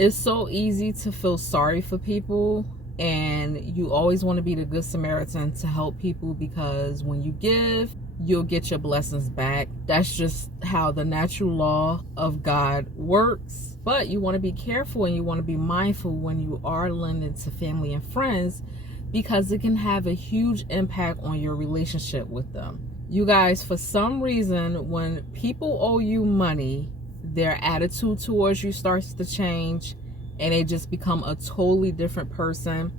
It's so easy to feel sorry for people, and you always want to be the good Samaritan to help people, because when you give, you'll get your blessings back. That's just how the natural law of God works. But you want to be careful and you want to be mindful when you are lending to family and friends, because it can have a huge impact on your relationship with them. You guys, for some reason, when people owe you money, their attitude towards you starts to change and they just become a totally different person.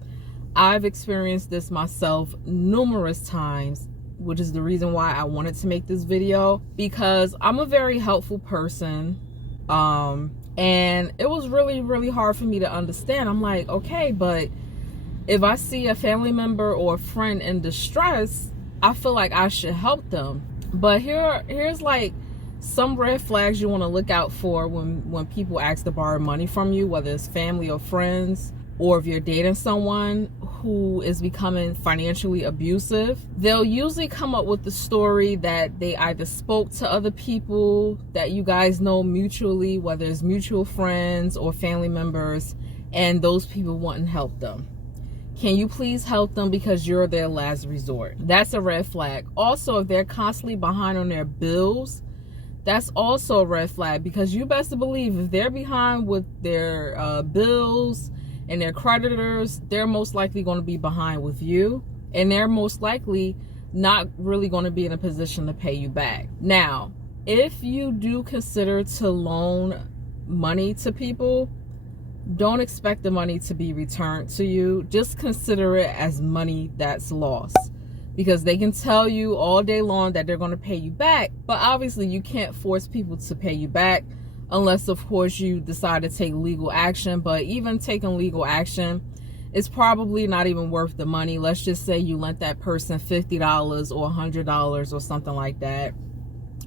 I've experienced this myself numerous times, which is the reason why I wanted to make this video, because I'm a very helpful person. And it was really hard for me to understand. I'm like, okay, but if I see a family member or a friend in distress, I feel like I should help them. But here's like some red flags you want to look out for when people ask to borrow money from you, whether it's family or friends, or if you're dating someone who is becoming financially abusive. They'll usually come up with the story that they either spoke to other people that you guys know mutually, whether it's mutual friends or family members, and those people wouldn't help them. Can you please help them because you're their last resort? That's a red flag. Also, if they're constantly behind on their bills, that's also a red flag, because you best to believe if they're behind with their bills and their creditors, they're most likely going to be behind with you, and they're most likely not really going to be in a position to pay you back. Now, if you do consider to loan money to people, don't expect the money to be returned to you. Just consider it as money that's lost, because they can tell you all day long that they're going to pay you back, but obviously you can't force people to pay you back unless, of course, you decide to take legal action. But even taking legal action, it's probably not even worth the money. Let's just say you lent that person $50 or $100 or something like that.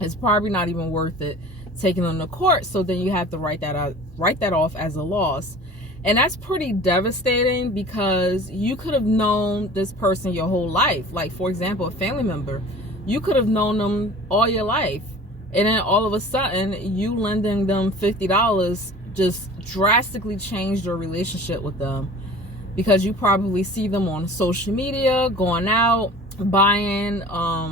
It's probably not even worth it taking them to court, so then you have to write that off as a loss. And that's pretty devastating, because you could have known this person your whole life. Like, for example, a family member, you could have known them all your life, and then all of a sudden you lending them $50 just drastically changed your relationship with them, because you probably see them on social media going out buying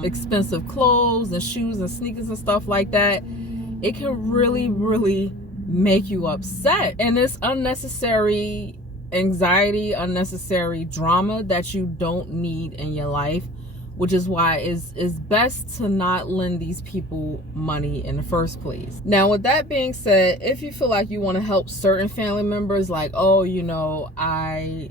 expensive clothes and shoes and sneakers and stuff like that. It can really make you upset, and it's unnecessary anxiety, unnecessary drama that you don't need in your life, which is why it's best to not lend these people money in the first place. Now, with that being said, if you feel like you want to help certain family members, like, oh, you know, I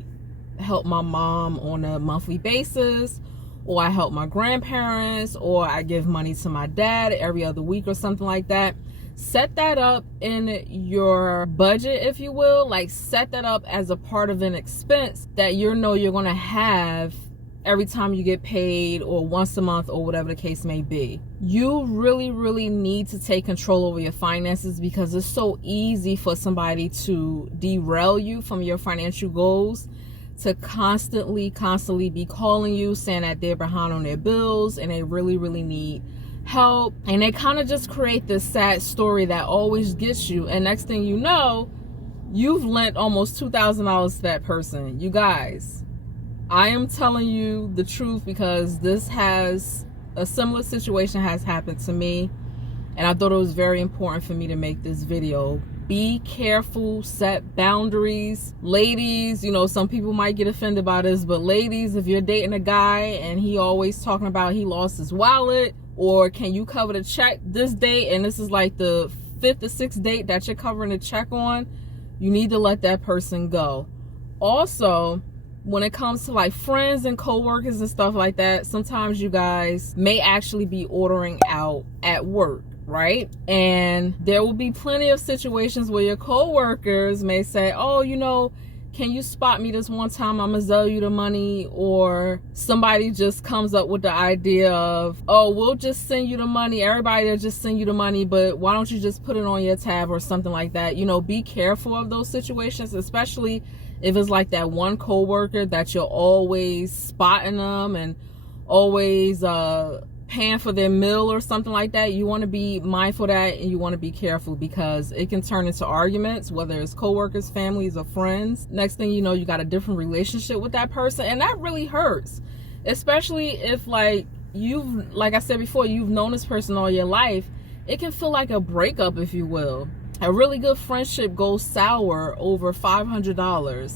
help my mom on a monthly basis, or I help my grandparents, or I give money to my dad every other week or something like that, set that up in your budget, if you will. Like, set that up as a part of an expense that you're going to have every time you get paid, or once a month, or whatever the case may be. You really need to take control over your finances, because it's so easy for somebody to derail you from your financial goals, to constantly be calling you saying that they're behind on their bills and they really need help, and they kind of just create this sad story that always gets you, and next thing you know, you've lent almost $2,000 to that person. You guys, I am telling you the truth, because a similar situation has happened to me, and I thought it was very important for me to make this video. Be careful, set boundaries. Ladies, you know, some people might get offended by this, but ladies, if you're dating a guy and he always talking about he lost his wallet, or can you cover the check this date, and this is like the 5th or 6th date that you're covering the check on, you need to let that person go. Also, when it comes to like friends and co-workers and stuff like that, sometimes you guys may actually be ordering out at work, right? And there will be plenty of situations where your co-workers may say, oh, you know, can you spot me this one time? I'm gonna sell you the money. Or somebody just comes up with the idea of, oh, we'll just send you the money. Everybody will just send you the money, but why don't you just put it on your tab or something like that? You know, be careful of those situations, especially if it's like that one coworker that you're always spotting them and always paying for their meal or something like that, you want to be mindful of that, and you want to be careful, because it can turn into arguments, whether it's coworkers, families, or friends. Next thing you know, you got a different relationship with that person, and that really hurts, especially if, like I said before, you've known this person all your life. It can feel like a breakup, if you will. A really good friendship goes sour over $500.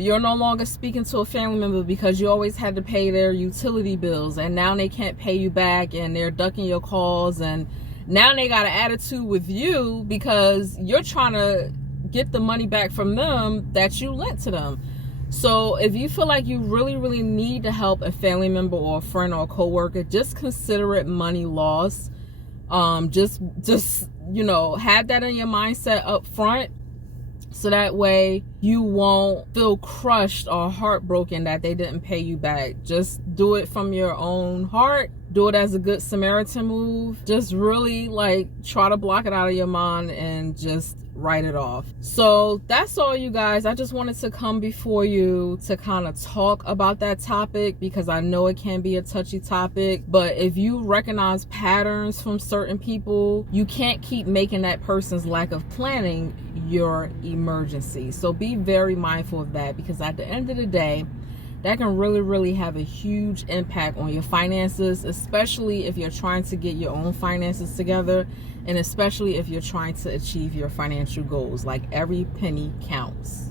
You're no longer speaking to a family member because you always had to pay their utility bills, and now they can't pay you back, and they're ducking your calls, and now they got an attitude with you because you're trying to get the money back from them that you lent to them. So if you feel like you really, really need to help a family member or a friend or a coworker, just consider it money loss. Just have that in your mindset up front, so that way you won't feel crushed or heartbroken that they didn't pay you back. Just do it from your own heart. Do it as a good Samaritan move. Just really try to block it out of your mind and just write it off. So that's all, you guys. I just wanted to come before you to kind of talk about that topic, because I know it can be a touchy topic, but if you recognize patterns from certain people, you can't keep making that person's lack of planning your emergency. So be very mindful of that, because at the end of the day, that can really, really have a huge impact on your finances, especially if you're trying to get your own finances together, and especially if you're trying to achieve your financial goals. Like, every penny counts.